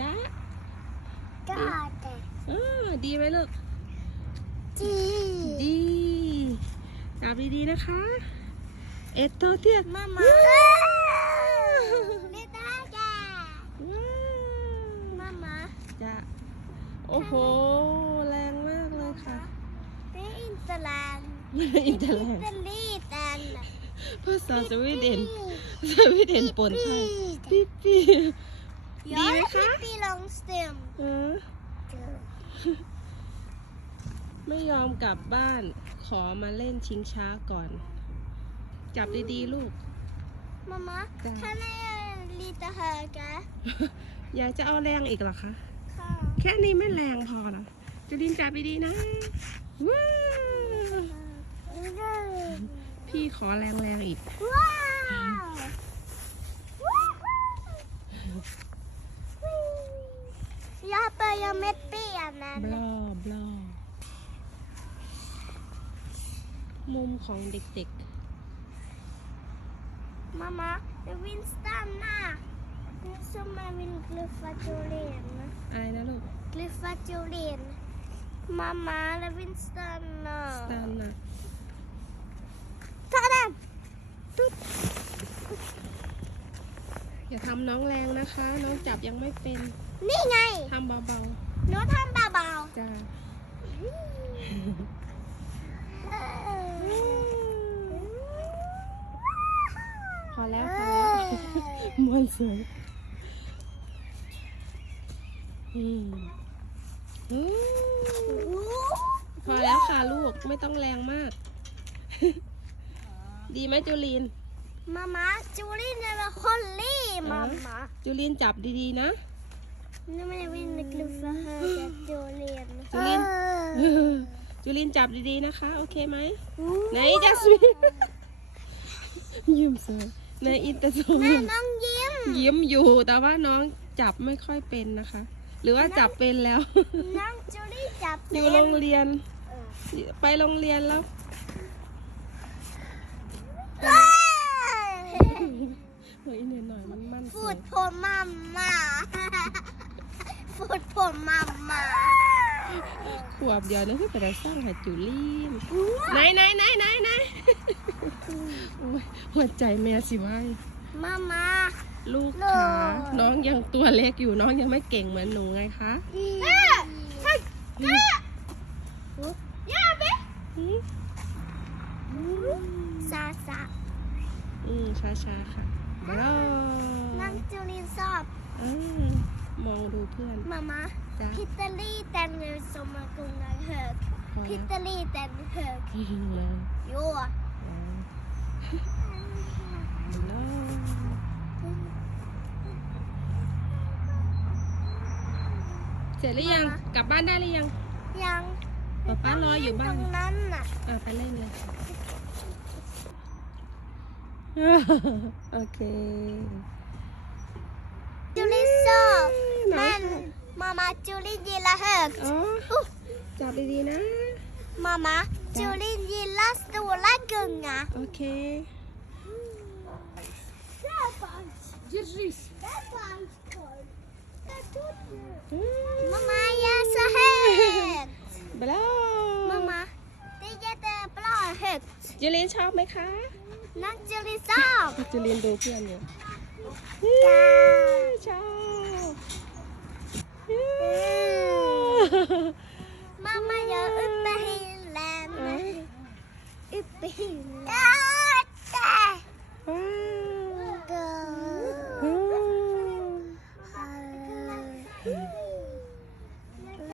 จ๊ะก็แต่เออดีไหมลูกดีดีจับดีๆนะคะ เอ็ดโตเทียกมามาไม่ไมาจะโอ้โห แรงมากเลยค่ะไม่อินสลนไม่อินสลานอิตาลีแตนภาษาสวีเดนสวีเดนปนค่ะปี๊ปปี้ ดีไหมคะปีลองสเต็มเออไม่ยอมกลับบ้าน ขอมาเล่นชิงช้าก่อน จับดีๆลูก มามาจ้ะท่านไอ้ลิตาเฮกะอยากจะเอาแรงอีกเหรอคะค่ะแค่นี้ไม่แรงพอเหรอจะดินจับดีๆนะว้าวพี่ขอแรงๆอีกว้าว อย่าไปยังเม็ดเปียกนะบลอบลอมุมของเด็กมามาวินสตันนะสมาวินกลิฟาจูเลียนนะๆอะไรนะลูกกลิฟาจูเลียนมามาและวินสตันนะสตันนะท่านั้นอย่าทำน้องแรงนะคะ น้องจับยังไม่เป็น นี่ไง ทำเบาหนูทำเบาๆจ้าพอแล้วพอแล้วมวนสวยอืมอืมพอแล้วค่ะลูกไม่ต้องแรงมาก ดีไหมจูลีนมามาจูเลียนจะเป็นคนลี่มามาจูลีนจับดีๆนะ นี่ไม่วินกลิฟาจูเลียนจูเลียนจูลีนจับดีๆนะคะ โอเคไหม ไหนจัสมินยิ้มสวยในอินเตอร์โซแม่มน้องยิ้ม ยิ้มอยู่ แต่ว่าน้องจับไม่ค่อยเป็นนะคะ หรือว่าจับเป็นแล้ว น้องจูลี่จับอยู่เป็นโรงเรียนเออไปโรงเรียนแล้ว เฮ้ยเหนื่อยหน่อยมันมันสฟูวยดผมมาม่าฟู ดผมมาม่าขวบเดียวนึกว่าจะสร้างหาจูลีนไหนไหนไหนไหนไหนโอ้ยหัวใจแม่สิวายมาม่าลูกโลขาน้องยังตัวเล็กอยู่น้องยังไม่เก่งเหมือนหนูไงคะเอ๊ะเฮ้ยเอ๊ะย่าเบ๊อืมซาซาอืมช้าช้าๆค่ะบลอน้องจูลี่ชอบอื มมองดูเพื่อนมาม่าจ้ะพิตาลีแตนเงินสมกุงเฮิกพอพิแล้วตาลีแตนเฮิกอืมเลยโย่อ๋อบลอเสร็จหรือยัง กลับบ้านได้หรือยังยังป๊าป๊ารออยู่บ้าน ตรงนั้นน่ะอะไปเล่นเลย โอเค จูลี่ชอบ น้อ แม่ ง มาม่าจูลี่ยีละเฮิก อ๋อจับดีๆนะ มาม่าจูลี่ยีละสตูละกึ่งอ่ะ โอเค Держись. มาม่ายาสะเฮิก บลอ มาม่าตีเจเตปลอเฮิก จูลินชอบไหมคะ นักจูลี่ชอบ จูลินดูเพื่อนอยู่ จ้า ชอบ มาม่าอย่า